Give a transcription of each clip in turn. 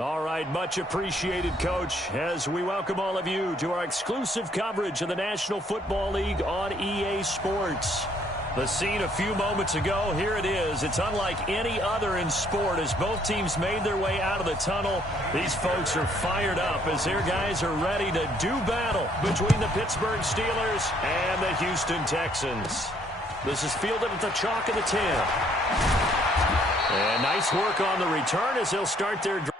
All right, much appreciated, Coach, as we welcome all of you to our exclusive coverage of the National Football League on EA Sports. The scene a few moments ago, here it is. It's unlike any other in sport as both teams made their way out of the tunnel. These folks are fired up as their guys are ready to do battle between the Pittsburgh Steelers and the Houston Texans. This is fielded at the chalk of the 10. And nice work on the return as they'll start their drive.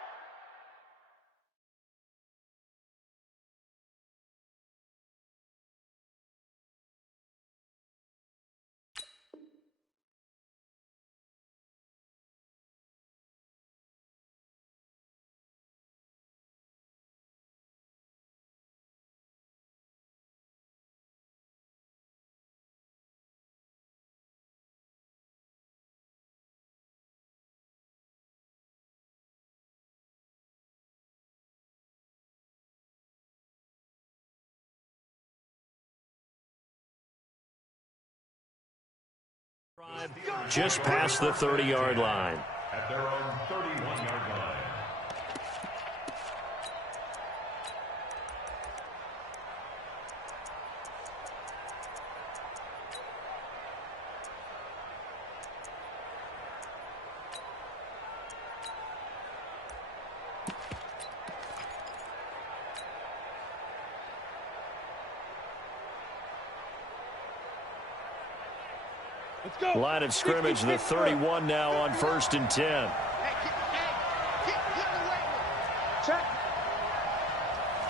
Just past the 30-yard line. At their own 31-yard line. Line of scrimmage, the 31 now on 1st and 10. Check.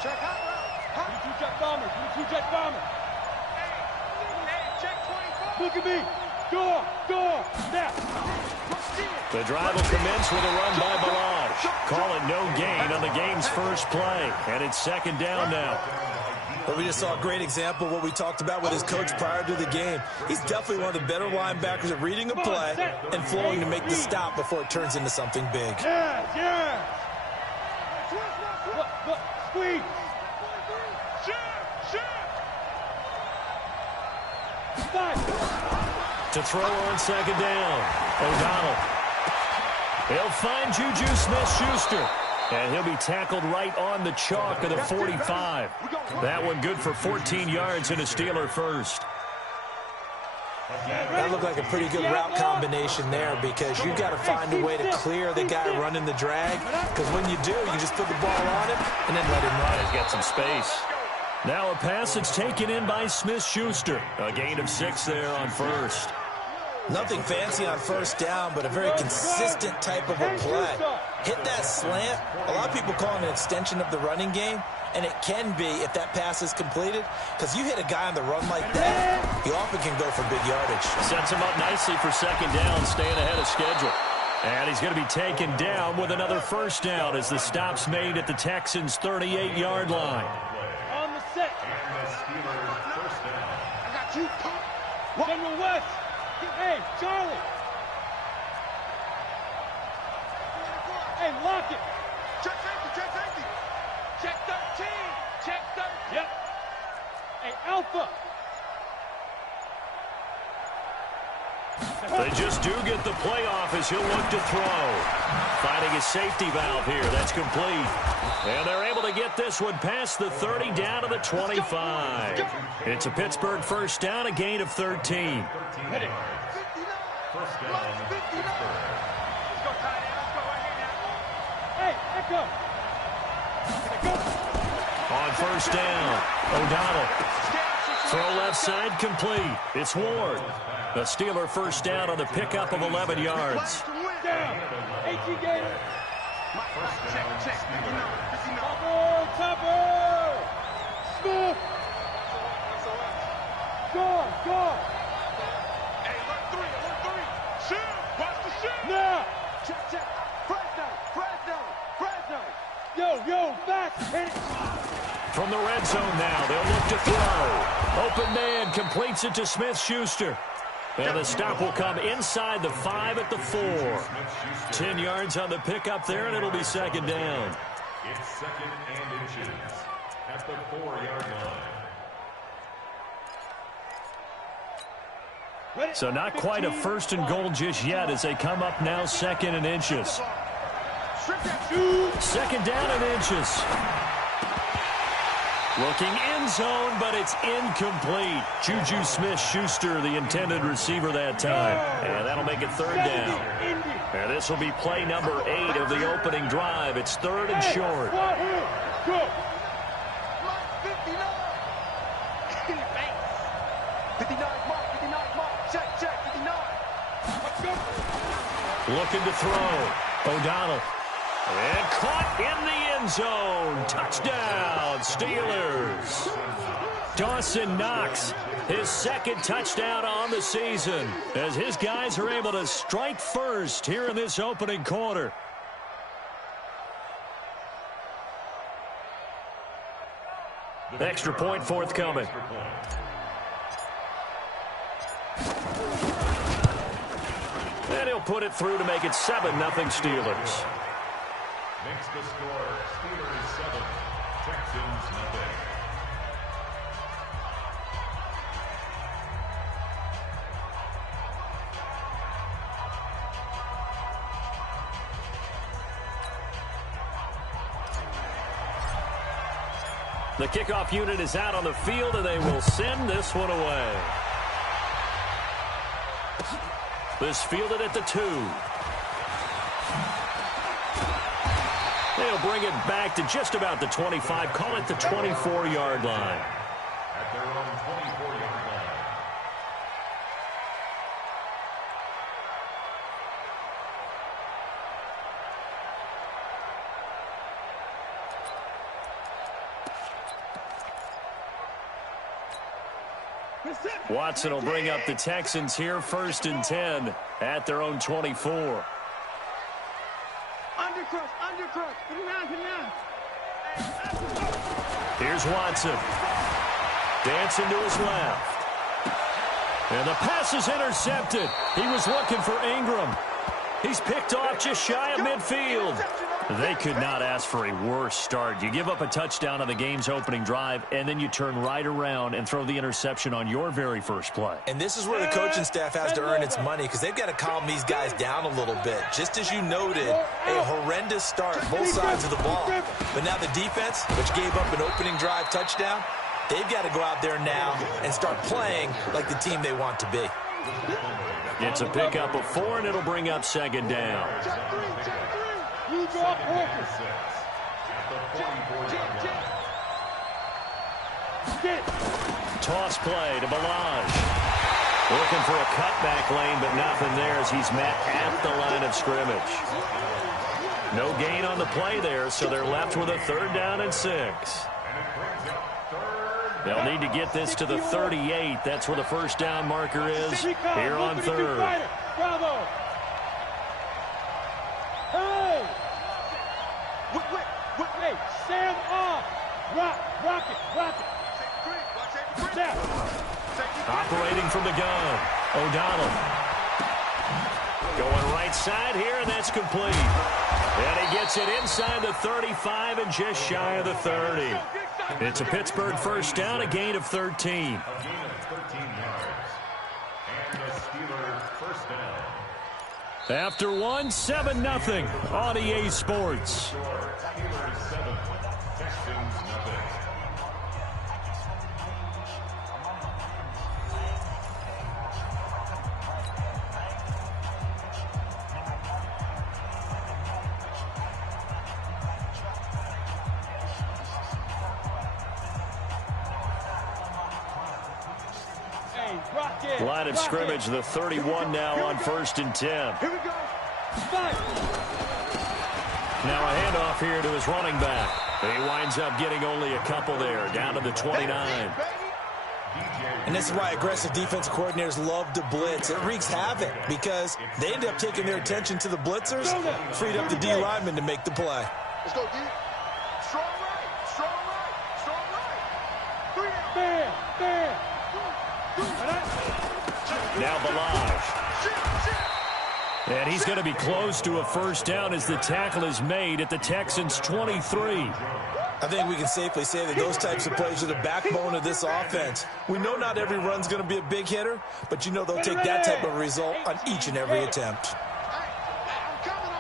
Check hot route. 22 jet bomber. 22 jet bomber. Hey, check 24. Look at me. Door. Snap. The drive will commence with a run by Balaj. Call it no gain on the game's first play. And it's 2nd down now. But we just saw a great example of what we talked about with his coach prior to the game. He's definitely one of the better linebackers at reading a play and flowing to make the stop before it turns into something big. Yeah. Squeeze. To throw on 2nd down. O'Donnell. He'll find Juju Smith-Schuster. And he'll be tackled right on the chalk of the 45. That one good for 14 yards and a Steeler first. That looked like a pretty good route combination there because you've got to find a way to clear the guy running the drag. Because when you do, you just put the ball on him and then let him run. He's got some space. Now a pass that's taken in by Smith-Schuster. A gain of 6 there on 1st. Nothing fancy on 1st down, but a very consistent type of a play. Hit that slant. A lot of people call it an extension of the running game, and it can be if that pass is completed, because you hit a guy on the run like that, he often can go for big yardage. Sets him up nicely for 2nd down, staying ahead of schedule. And he's going to be taken down with another 1st down as the stop's made at the Texans' 38-yard line. On the set. And the Steelers' 1st down. I got you. General West. Hey, Charlie. Hey, lock it. Check safety. Check 13. Check 13. Yep. Hey, Alpha. They just do get the playoff as he'll look to throw. Finding his safety valve here. That's complete. And they're able to get this one past the 30 down to the 25. It's a Pittsburgh 1st down, a gain of 13. 13 yards. 1st down, Pittsburgh. Let's go, tight end. Let's go right here now. Hey, Echo. On 1st down, O'Donnell. Throw left side complete. It's Ward. The Steeler 1st down on the pickup of 11 yards. Down. H.E. Gator. Check. Topper. Smith. Go. Hey, alert 3. Shoot. Watch the shoot. Now. Check. Fresno. Yo, back. Hit it. From the red zone now, they'll look to throw. Open man completes it to Smith-Schuster. And the stop will come inside the 5 at the 4. 10 yards on the pickup there, and it'll be 2nd down. It's 2nd and inches at the 4-yard line. So not quite a 1st and goal just yet as they come up now 2nd and inches. Second down and inches. Looking end zone, but it's incomplete. Juju Smith-Schuster, the intended receiver that time. And that'll make it third down. And this will be play number 8 of the opening drive. It's third and short. Looking to throw. O'Donnell. And caught in the end zone. Touchdown, Steelers. Dawson Knox, his second touchdown on the season, as his guys are able to strike first here in this opening quarter. Extra point forthcoming. And he'll put it through to make it 7-0 Steelers. Makes the score Steelers 7, Texans nothing. The kickoff unit is out on the field, and they will send this one away. This fielded at the 2. They'll bring it back to just about the 25. Call it the 24-yard line. At their own 24-yard line. Watson will bring up the Texans here, 1st and 10 at their own 24. Here's Watson. Dancing to his left. And the pass is intercepted. He was looking for Ingram. He's picked off just shy of midfield. They could not ask for a worse start. You give up a touchdown on the game's opening drive, and then you turn right around and throw the interception on your very first play. And this is where the coaching staff has to earn its money, because they've got to calm these guys down a little bit. Just as you noted, a horrendous start, both sides of the ball. But now the defense, which gave up an opening drive touchdown, they've got to go out there now and start playing like the team they want to be. It's a pickup of 4, and it'll bring up second down. Toss play to Balaj. Looking for a cutback lane, but nothing there as he's met at the line of scrimmage. No gain on the play there, so they're left with a 3rd down and 6. They'll need to get this to the 38. That's where the 1st down marker is here on 3rd. Hey, stand off. Rock it. Operating from the gun, O'Donnell. Going right side here, and that's complete. And he gets it inside the 35 and just shy of the 30. It's a Pittsburgh 1st down, a gain of 13. A gain of 13 yards. And the Steelers 1st down. After 1, 7-0 on EA Sports. Steelers 7, Texans nothing. Line of scrimmage, the 31 now on 1st and 10. Here we go. Now a handoff here to his running back. He winds up getting only a couple there, down to the 29. And this is why aggressive defensive coordinators love to blitz. It wreaks havoc because they end up taking their attention to the blitzers, freed up the D lineman to make the play. Let's go, D. Strong right. Bam. Now Balaj. And he's going to be close to a 1st down as the tackle is made at the Texans' 23. I think we can safely say that those types of plays are the backbone of this offense. We know not every run's going to be a big hitter, but you know they'll take that type of result on each and every attempt. I'm coming.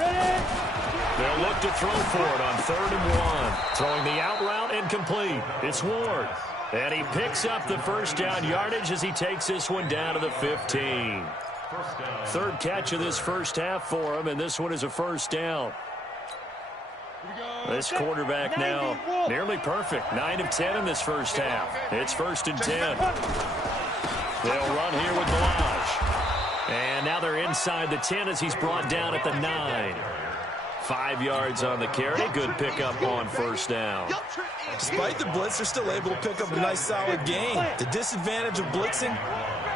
They'll look to throw for it on 3rd and 1. Throwing the out route and complete. It's Ward. And he picks up the first down yardage as he takes this one down to the 15. 3rd catch of this first half for him, and this one is a first down. This quarterback now nearly perfect. 9 of 10 in this first half. It's 1st and 10. They'll run here with Balaj. And now they're inside the 10 as he's brought down at the 9. 5 yards on the carry. Good pickup on first down. Despite the blitz, they're still able to pick up a nice solid gain. The disadvantage of blitzing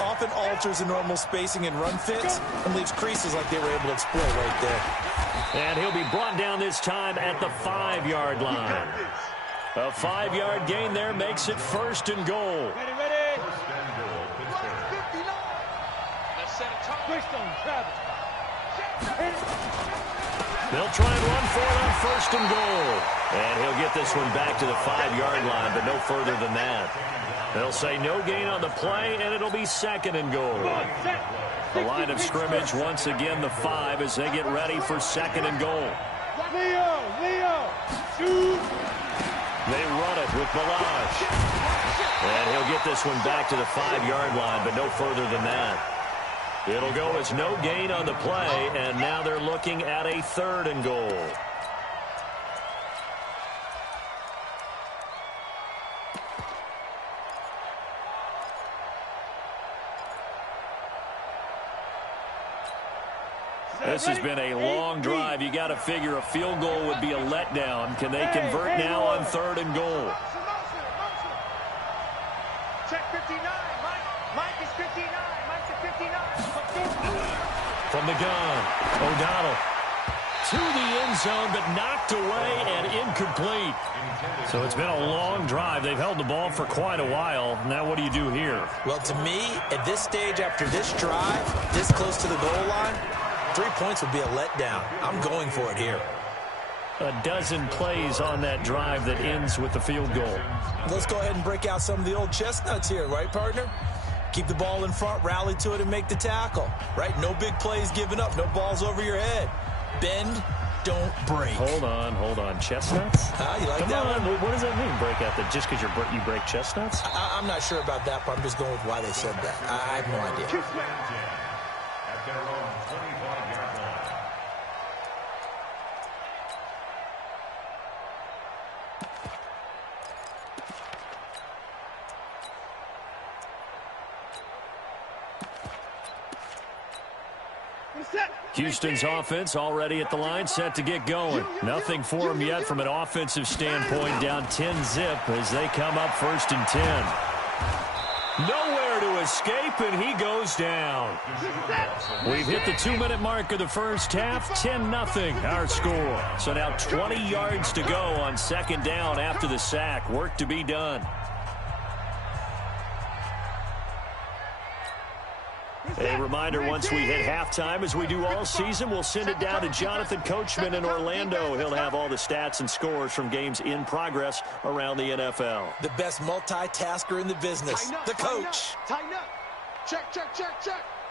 often alters the normal spacing and run fits and leaves creases like they were able to exploit right there. And he'll be brought down this time at the 5-yard line. A 5-yard gain there makes it 1st and goal. Ready. They'll try and run for it on 1st and goal. And he'll get this one back to the 5-yard line, but no further than that. They'll say no gain on the play, and it'll be 2nd and goal. The line of scrimmage, once again, the 5 as they get ready for 2nd and goal. Leo, shoot. They run it with Balaj. And he'll get this one back to the 5-yard line, but no further than that. It'll go as no gain on the play, and now they're looking at a 3rd and goal. This has been a long drive. You got to figure a field goal would be a letdown. Can they convert now on 3rd and goal? Check 59. Mike is 59. Mike's at 59. From the gun, O'Donnell to the end zone, but knocked away and incomplete. So it's been a long drive. They've held the ball for quite a while. Now what do you do here? Well, to me, at this stage after this drive, this close to the goal line, 3 points would be a letdown. I'm going for it here. A dozen plays on that drive that ends with the field goal. Let's go ahead and break out some of the old chestnuts here, right, partner? Keep the ball in front, rally to it, and make the tackle, right? No big plays given up, no balls over your head. Bend, don't break. Hold on. Chestnuts? You like that one? What does that mean, break out? That just because you break chestnuts? I'm not sure about that, but I'm just going with why they said that. I have no idea. At their own 25-yard line. Houston's offense already at the line, set to get going. Nothing for them yet from an offensive standpoint, down 10-zip as they come up 1st and 10. Nowhere to escape, and he goes down. We've hit the 2-minute mark of the first half, 10-0 our score. So now 20 yards to go on 2nd down after the sack. Work to be done. A reminder, once we hit halftime, as we do all season, we'll send it down to Jonathan Coachman in Orlando. He'll have all the stats and scores from games in progress around the NFL. The best multitasker in the business, the coach. Tighten up. Check.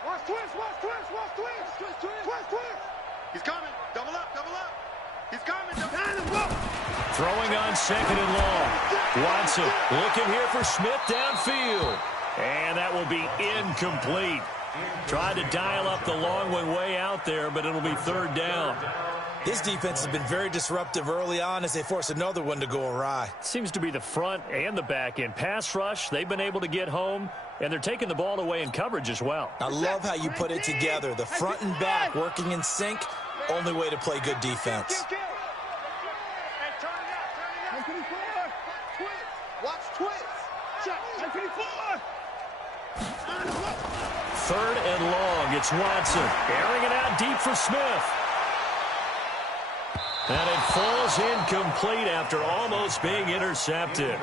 Watch twist. He's coming. Double up. He's coming. Throwing on 2nd and long. Watson looking here for Smith downfield. And that will be incomplete. Tried to dial up the long one way out there, but it'll be 3rd down. This defense has been very disruptive early on as they force another one to go awry. Seems to be the front and the back end. Pass rush, they've been able to get home, and they're taking the ball away in coverage as well. I love how you put it together. The front and back working in sync, only way to play good defense. Watch twist. Check. 3rd and long. It's Watson airing it out deep for Smith. And it falls incomplete after almost being intercepted.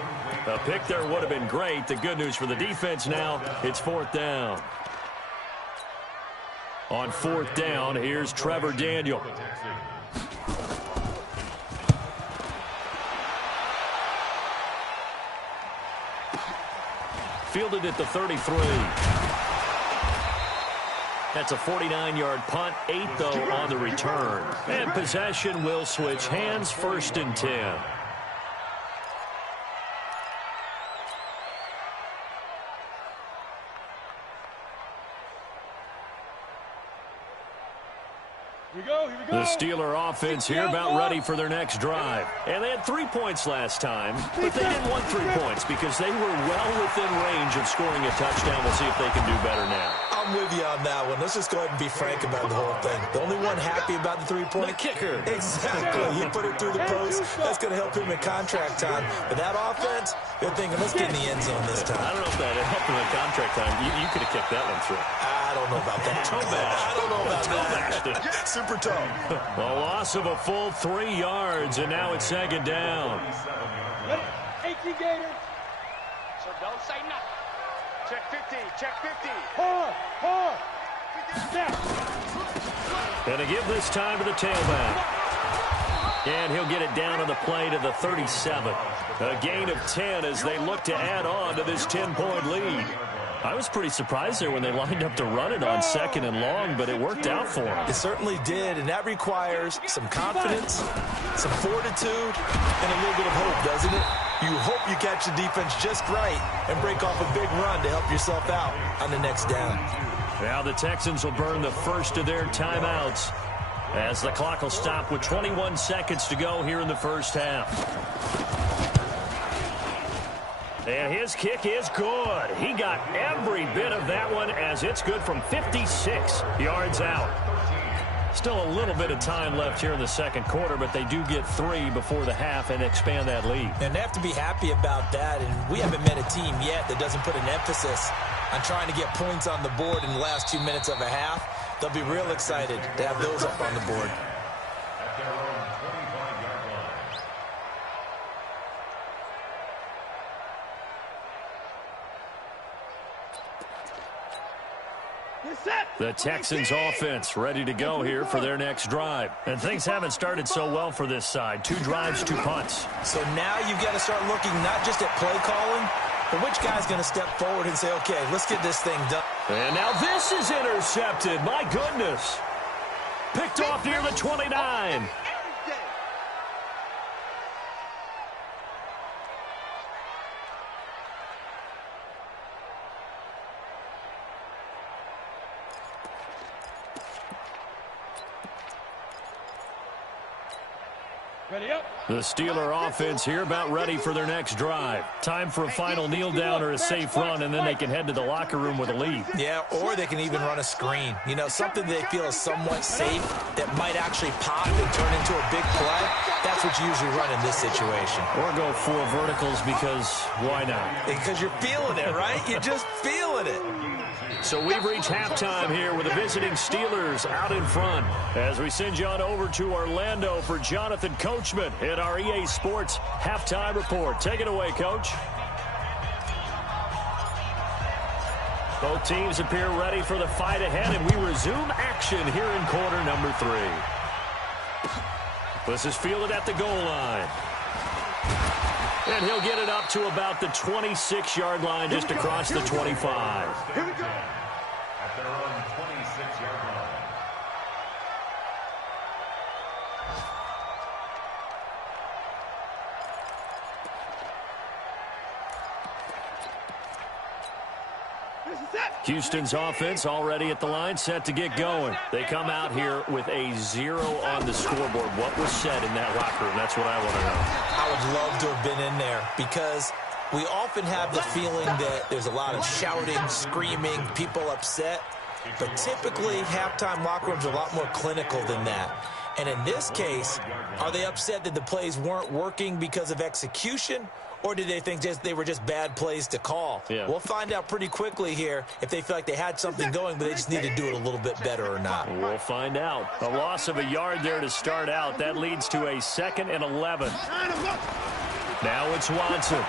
A pick there would have been great. The good news for the defense now, it's 4th down. On 4th down, here's Trevor Daniel. Fielded at the 33. That's a 49-yard punt, 8 though on the return. And possession will switch hands, 1st and 10. Here we go. The Steeler offense here about ready for their next drive. And they had 3 points last time, but they didn't want 3 points because they were well within range of scoring a touchdown. We'll see if they can do better now. I'm with you on that one. Let's just go ahead and be frank about the whole thing. The only one happy about the 3-point? The kicker. Exactly. He put it through the post. That's going to help him in contract time. But that offense, they're thinking, let's get in the end zone this time. I don't know if that helped him in contract time. You could have kicked that one through. I don't know about that. I don't know about that. Super tough. A loss of a full 3 yards, and now it's 2nd down. 18 Gators. So don't say nothing. Check 50, check 50. Hard. Snap. And to give this time to the tailback. And he'll get it down on the play to the 37. A gain of 10 as they look to add on to this 10-point lead. I was pretty surprised there when they lined up to run it on 2nd and long, but it worked out for them. It certainly did, and that requires some confidence, some fortitude, and a little bit of hope, doesn't it? You hope you catch the defense just right and break off a big run to help yourself out on the next down. Now the Texans will burn the first of their timeouts as the clock will stop with 21 seconds to go here in the first half. And his kick is good. He got every bit of that one as it's good from 56 yards out. Still a little bit of time left here in the second quarter, but they do get 3 before the half and expand that lead. And they have to be happy about that, and we haven't met a team yet that doesn't put an emphasis on trying to get points on the board in the last 2 minutes of a half. They'll be real excited to have those up on the board. At their own 25-yard line. The Texans offense ready to go here for their next drive. And things haven't started so well for this side. 2 drives, 2 punts. So now you've got to start looking not just at play calling, but which guy's going to step forward and say, okay, let's get this thing done. And now this is intercepted. My goodness. Picked off near the 29. Ready up. The Steeler offense here about ready for their next drive. Time for a final kneel down or a safe run, and then they can head to the locker room with a lead. Yeah, or they can even run a screen. You know, something they feel is somewhat safe that might actually pop and turn into a big play. That's what you usually run in this situation. Or go 4 verticals because why not? Because you're feeling it, right? You're just feeling it. So we've reached halftime here with the visiting Steelers out in front as we send you on over to Orlando for Jonathan Coachman in our EA Sports Halftime Report. Take it away, Coach. Both teams appear ready for the fight ahead, and we resume action here in quarter number 3. This is fielded at the goal line. And he'll get it up to about the 26-yard line, just across the 25. Here we go. At their own 26-yard line. Houston's offense already at the line, set to get going. They come out here with a 0 on the scoreboard. What was said in that locker room? That's what I want to know. I would love to have been in there because we often have the feeling that there's a lot of shouting, screaming, people upset. But typically, halftime locker rooms are a lot more clinical than that. And in this case, are they upset that the plays weren't working because of execution? Or did they think they were just bad plays to call? Yeah. We'll find out pretty quickly here if they feel like they had something going, but they just need to do it a little bit better or not. We'll find out. A loss of a yard there to start out. That leads to a 2nd and 11. Now it's Watson.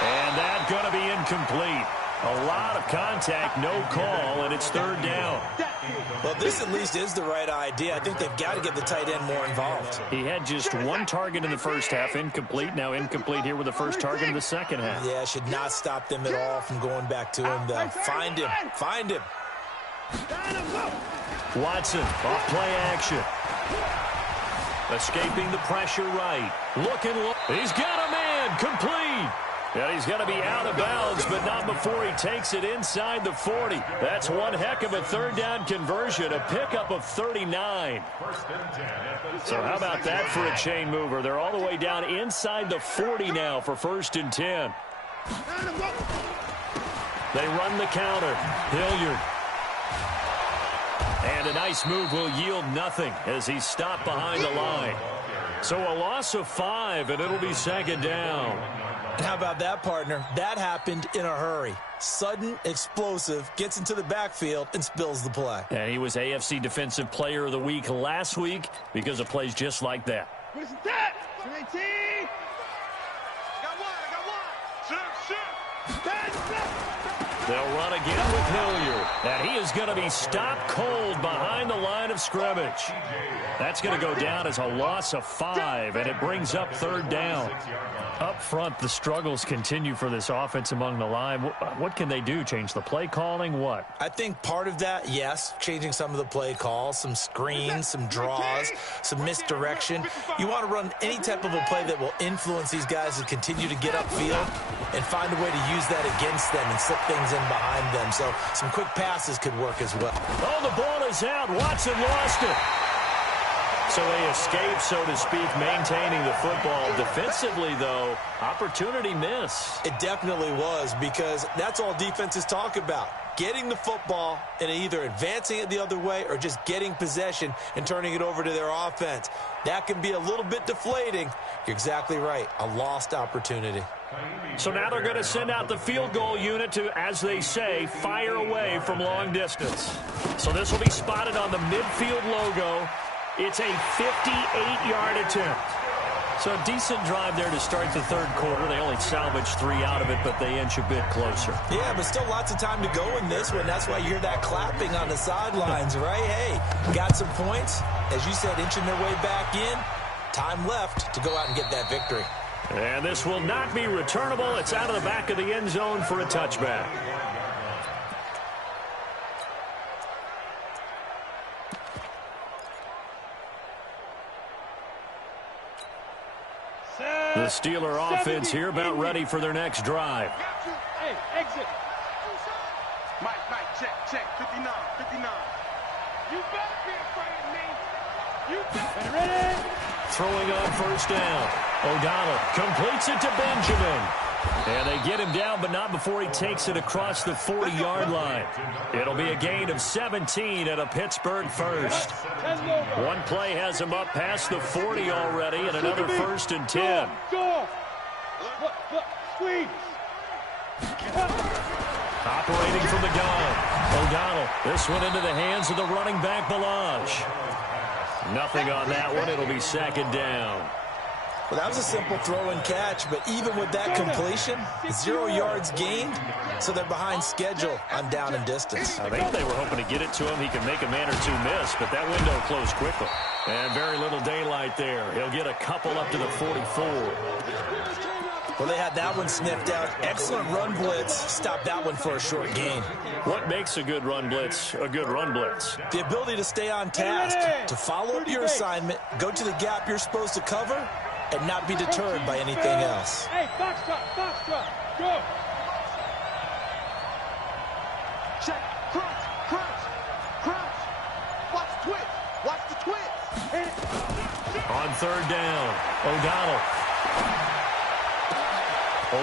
And that's going to be incomplete. A lot of contact, no call, and it's third down. Well, this at least is the right idea. I think they've got to get the tight end more involved. He had just one target in the first half, incomplete. Now incomplete here with the first target in the second half. Yeah, should not stop them at all from going back to him, though. Find him. Find him. Watson, off play action. Escaping the pressure right. Looking low. He's got a man. Complete. And he's going to be out of bounds, but not before he takes it inside the 40. That's one heck of a third down conversion, a pickup of 39. So how about that for a chain mover? They're all the way down inside the 40 now for 1st and 10. They run the counter. Hilliard. And a nice move will yield nothing as he's stopped behind the line. So a loss of 5, and it'll be second down. And how about that, partner? That happened in a hurry. Sudden, explosive, gets into the backfield, and spills the play. And he was AFC Defensive Player of the Week last week because of plays just like that. Where's that? 18. They'll run again with Hilliard. And he is going to be stopped cold behind the line of scrimmage. That's going to go down as a loss of 5, and it brings up third down. Up front, the struggles continue for this offense among the line. What can they do? Change the play calling? What? I think part of that, yes, changing some of the play calls, some screens, some draws, some misdirection. You want to run any type of a play that will influence these guys to continue to get upfield and find a way to use that against them and slip things in behind them. So some quick passes could work as well. Oh, the ball is out. Watson lost it. So they escape, so to speak, maintaining the football. Defensively, though, opportunity miss. It definitely was, because that's all defenses talk about. Getting the football and either advancing it the other way or just getting possession and turning it over to their offense. That can be a little bit deflating. You're exactly right. A lost opportunity. So now they're going to send out the field goal unit to, as they say, fire away from long distance. So this will be spotted on the midfield logo. It's a 58-yard attempt. So a decent drive there to start the third quarter. They only salvaged 3 out of it, but they inch a bit closer. Yeah, but still lots of time to go in this one. That's why you hear that clapping on the sidelines, right? Hey, got some points. As you said, inching their way back in. Time left to go out and get that victory. And this will not be returnable. It's out of the back of the end zone for a touchback. The Steeler offense here about ready for their next drive. Hey, exit. Mike, check. 59. You better be afraid of me. You better. Ready? Throwing on first down. O'Donnell completes it to Benjamin. And they get him down, but not before he takes it across the 40-yard line. It'll be a gain of 17 at a Pittsburgh first. One play has him up past the 40 already, and another 1st and 10. Squeeze. Operating from the gun. O'Donnell, this one into the hands of the running back, Balaj. Nothing on that one. It'll be second down. Well, that was a simple throw and catch, but even with that completion, 0 yards gained, so they're behind schedule on down and distance. I think they were hoping to get it to him. He could make a man or two miss, but that window closed quickly. And very little daylight there. He'll get a couple up to the 44. Well, they had that one sniffed out. Excellent run blitz. Stopped that one for a short gain. What makes a good run blitz a good run blitz? The ability to stay on task, to follow up your assignment, go to the gap you're supposed to cover, and not be deterred by anything else. Hey, box drop, go. Check, crunch. Watch the twist. On third down, O'Donnell.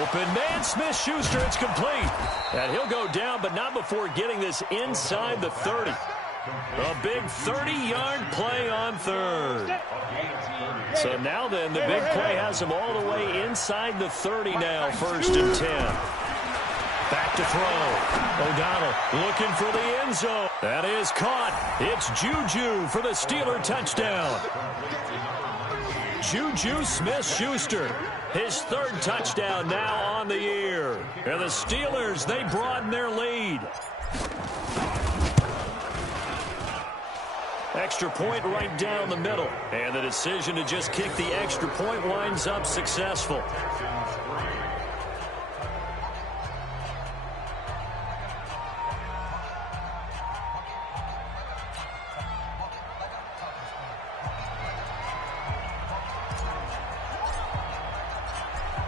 Open man, Smith-Schuster, it's complete. And he'll go down, but not before getting this inside the 30. A big 30-yard play on third. So now then, the big play has him all the way inside the 30 now, 1st and 10. Back to throw. O'Donnell looking for the end zone. That is caught. It's Juju for the Steeler touchdown. Juju Smith-Schuster, his third touchdown now on the year. And the Steelers, they broaden their lead. Extra point right down the middle. And the decision to just kick the extra point winds up successful.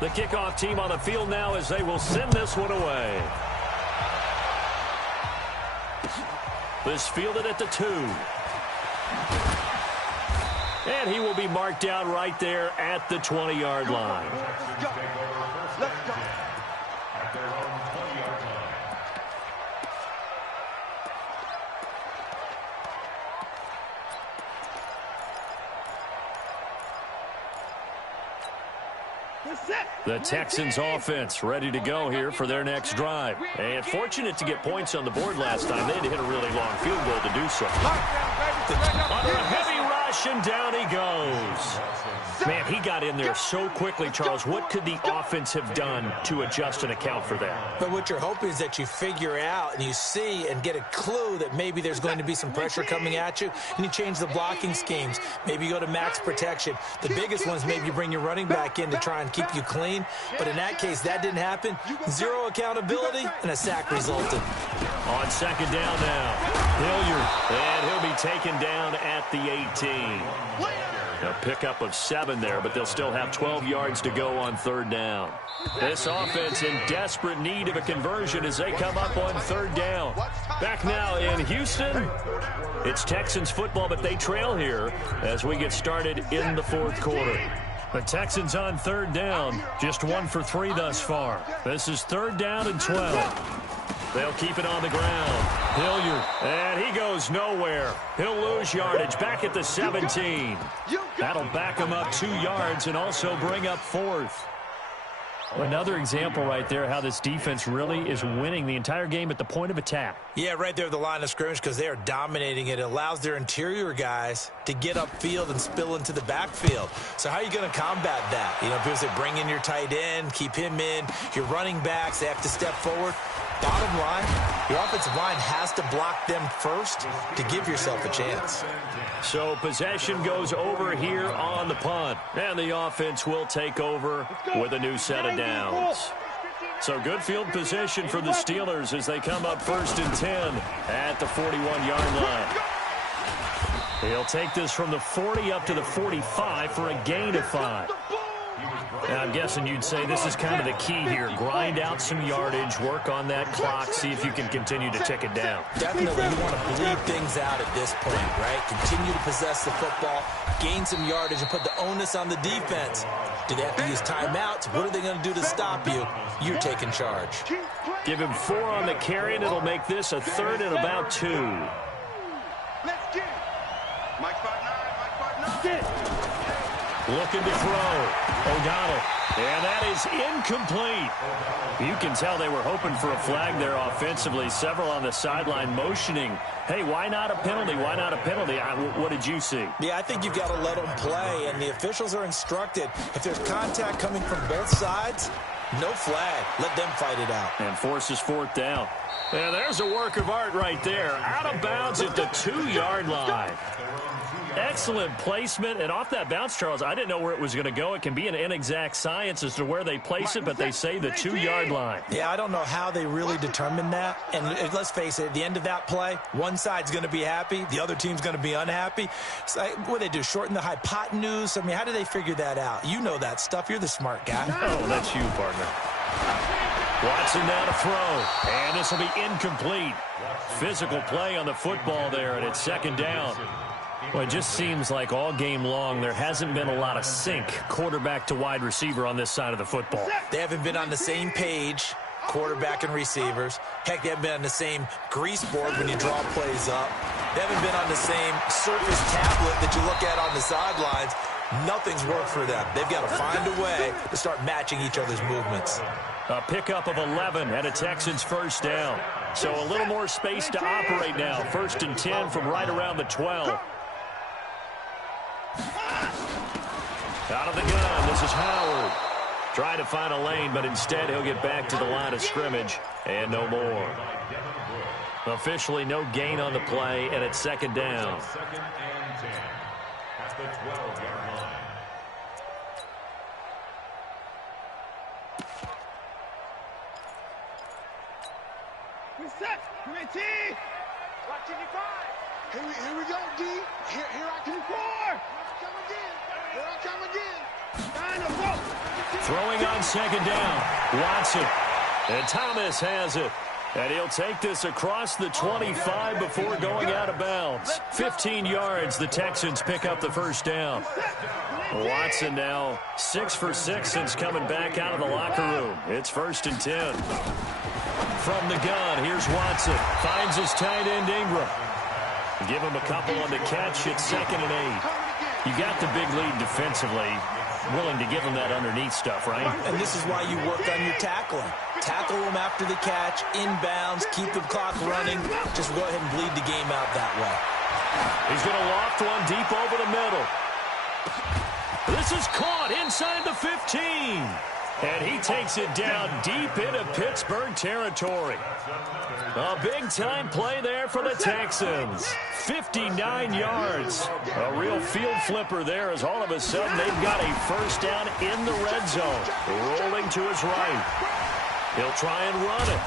The kickoff team on the field now as they will send this one away. This fielded at the 2. And he will be marked down right there at the 20-yard line. Let's go. The Texans offense ready to go here for their next drive. And fortunate to get points on the board last time. They had to hit a really long field goal to do so. Under a heavy rush, and down he goes. Man, he got in there so quickly, Charles. What could the offense have done to adjust and account for that? But what you're hoping is that you figure out and you see and get a clue that maybe there's going to be some pressure coming at you, and you change the blocking schemes. Maybe you go to max protection. The biggest one is maybe you bring your running back in to try and keep you clean. But in that case, that didn't happen. Zero accountability, and a sack resulted. On second down now, Hilliard, and he'll be taken down at the 18. A pickup of 7 there, but they'll still have 12 yards to go on third down. This offense in desperate need of a conversion as they come up on third down. Back now in Houston, it's Texans football, but they trail here as we get started in the fourth quarter. The Texans on third down, just 1 for 3 thus far. This is third down and 12. They'll keep it on the ground. Hilliard, and he goes nowhere. He'll lose yardage back at the 17. That'll back him up 2 yards and also bring up fourth. Another example right there how this defense really is winning the entire game at the point of attack. Yeah, right there at the line of scrimmage because they are dominating it. It allows their interior guys to get upfield and spill into the backfield. So how are you going to combat that? You know, people say bring in your tight end, keep him in. Your running backs, they have to step forward. Bottom line, your offensive line has to block them first to give yourself a chance. So possession goes over here on the punt. And the offense will take over with a new set of downs. So good field position for the Steelers as they come up 1st and 10 at the 41-yard line. He'll take this from the 40 up to the 45 for a gain of 5. Now, I'm guessing you'd say this is kind of the key here. Grind out some yardage, work on that clock, see if you can continue to tick it down. Definitely, you want to bleed things out at this point, right? Continue to possess the football, gain some yardage, and put the onus on the defense. Do they have to use timeouts? What are they going to do to stop you? You're taking charge. Give him 4 on the carry, and it'll make this a 3rd and about 2. Let's get it. Mike 5'9", Looking to throw. O'Donnell. And that is incomplete. You can tell they were hoping for a flag there offensively. Several on the sideline motioning. Hey, why not a penalty? Why not a penalty? What did you see? Yeah, I think you've got to let them play, and the officials are instructed. If there's contact coming from both sides, no flag. Let them fight it out. And forces 4th down. And there's a work of art right there. Out of bounds at the 2-yard line. Excellent placement, and off that bounce, Charles, I didn't know where it was going to go. It can be an inexact science as to where they place it, but they say the 2-yard line. Yeah, I don't know how they really determine that. And let's face it, at the end of that play, one side's going to be happy, the other team's going to be unhappy. So what do they do, shorten the hypotenuse? I mean, how do they figure that out? You know that stuff. You're the smart guy. Oh, that's you, partner. Watson now to throw, and this will be incomplete. Physical play on the football there, and it's 2nd down. Well, it just seems like all game long there hasn't been a lot of sync quarterback to wide receiver on this side of the football. They haven't been on the same page, quarterback and receivers. Heck, they haven't been on the same grease board when you draw plays up. They haven't been on the same surface tablet that you look at on the sidelines. Nothing's worked for them. They've got to find a way to start matching each other's movements. A pickup of 11 and a Texans 1st down. So a little more space to operate now. 1st and 10 from right around the 12. Out of the gun, this is Howard. Trying to find a lane, but instead he'll get back to the line of scrimmage, and no more. Officially no gain on the play, and it's second down. Second and 10 at the 12-yard line. Reset. Come T. Watching you five. Here we go, D. Here I come. Four. Here I come again. 9 to 4. Throwing on second down. Watson. And Thomas has it. And he'll take this across the 25 before going out of bounds. 15 yards, the Texans pick up the first down. Watson now 6 for 6 since coming back out of the locker room. It's 1st and 10. From the gun, here's Watson. Finds his tight end Ingram. Give him a couple on the catch. It's 2nd and 8. You got the big lead defensively. Willing to give him that underneath stuff, right? And this is why you work on your tackling. Tackle them after the catch, inbounds, keep the clock running. Just go ahead and bleed the game out that way. He's going to loft one deep over the middle. This is caught inside the 15. And he takes it down deep into Pittsburgh territory. A big-time play there for the Texans. 59 yards. A real field flipper there as all of a sudden they've got a first down in the red zone. Rolling to his right. He'll try and run it.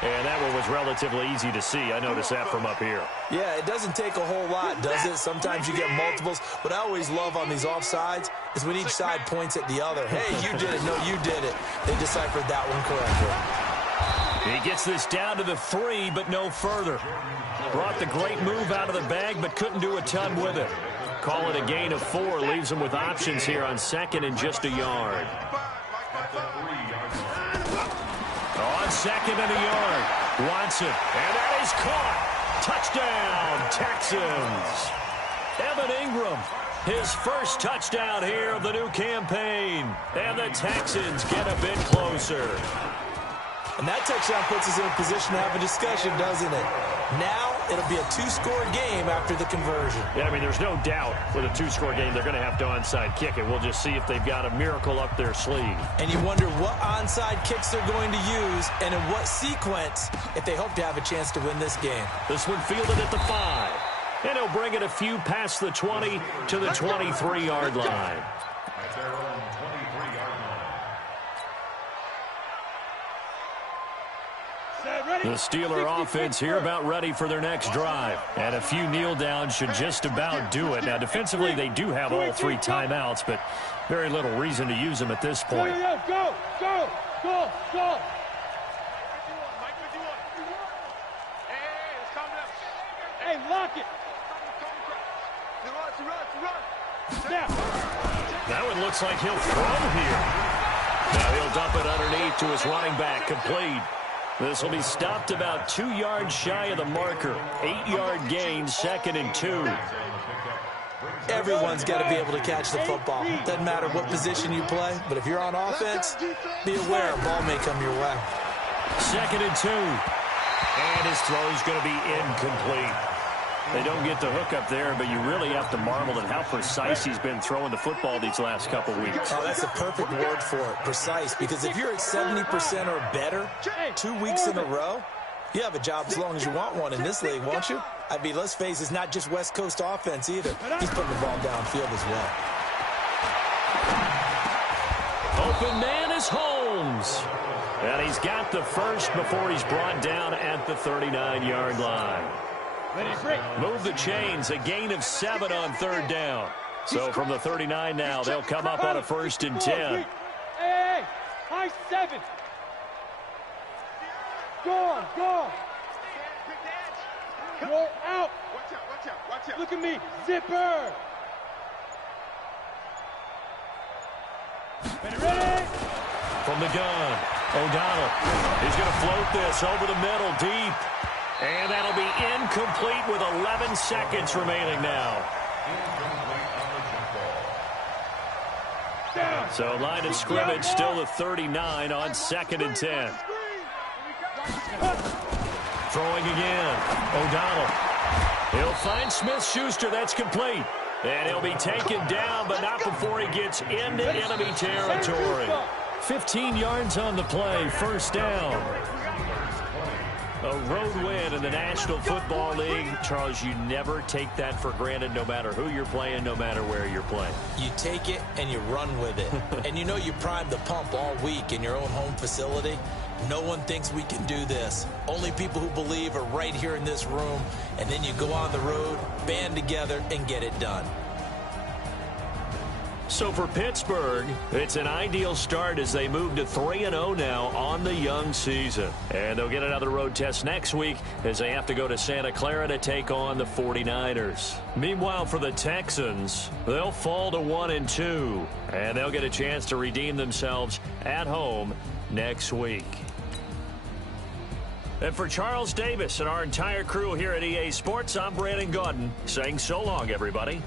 And that one was relatively easy to see. I noticed that from up here. Yeah, it doesn't take a whole lot, does it? Sometimes you get multiples. What I always love on these offsides is when each side points at the other. Hey, you did it. No, you did it. They deciphered that one correctly. He gets this down to the 3, but no further. Brought the great move out of the bag, but couldn't do a ton with it. Call it a gain of 4. Leaves him with options here on 2nd and just a yard. On 2nd and a yard, Watson, and that is caught. Touchdown, Texans. Evan Ingram, his first touchdown here of the new campaign. And the Texans get a bit closer. And that touchdown puts us in a position to have a discussion, doesn't it? Now it'll be a 2-score game after the conversion. Yeah, I mean, there's no doubt with a 2-score game they're going to have to onside kick it. We'll just see if they've got a miracle up their sleeve. And you wonder what onside kicks they're going to use and in what sequence if they hope to have a chance to win this game. This one fielded at the 5. And he'll bring it a few past the 20 to the 23-yard line. At their own 23-yard line. The Steeler offense here about ready for their next drive. And a few kneel downs should just about do it. Now, defensively, they do have all 3 timeouts, but very little reason to use them at this point. Go. Hey, lock it. That one looks like he'll throw here. Now he'll dump it underneath to his running back, complete. This will be stopped about 2 yards shy of the marker. 8-yard gain, 2nd and 2. Everyone's got to be able to catch the football. Doesn't matter what position you play, but if you're on offense, be aware a ball may come your way. 2nd and 2. And his throw's going to be incomplete. They don't get the hook up there, but you really have to marvel at how precise he's been throwing the football these last couple weeks. Oh, that's the perfect word for it, precise. Because if you're at 70% or better 2 weeks in a row, you have a job as long as you want one in this league, won't you? I mean, let's face it, it's not just West Coast offense either. He's putting the ball downfield as well. Open man is Holmes. And he's got the first before he's brought down at the 39-yard line. Move the chains, a gain of 7 on 3rd down. So from the 39 now, they'll come up on a 1st and 10. Hey, high 7. Go. Go out. Watch out. Look at me. Zipper. Ready? From the gun, O'Donnell. He's going to float this over the middle, deep. And that'll be incomplete with 11 seconds remaining now. So line of scrimmage still the 39 on 2nd and 10. throwing again. O'Donnell. He'll find Smith-Schuster. That's complete. And he'll be taken down, but not before he gets into enemy territory. 15 yards on the play, first down. A road win in the National Football League. Charles, you never take that for granted, no matter who you're playing, no matter where you're playing. You take it and you run with it. And you know you primed the pump all week in your own home facility. No one thinks we can do this. Only people who believe are right here in this room. And then you go on the road, band together, and get it done. So for Pittsburgh, it's an ideal start as they move to 3-0 now on the young season. And they'll get another road test next week as they have to go to Santa Clara to take on the 49ers. Meanwhile, for the Texans, they'll fall to 1-2, and they'll get a chance to redeem themselves at home next week. And for Charles Davis and our entire crew here at EA Sports, I'm Brandon Gaudin saying so long, everybody.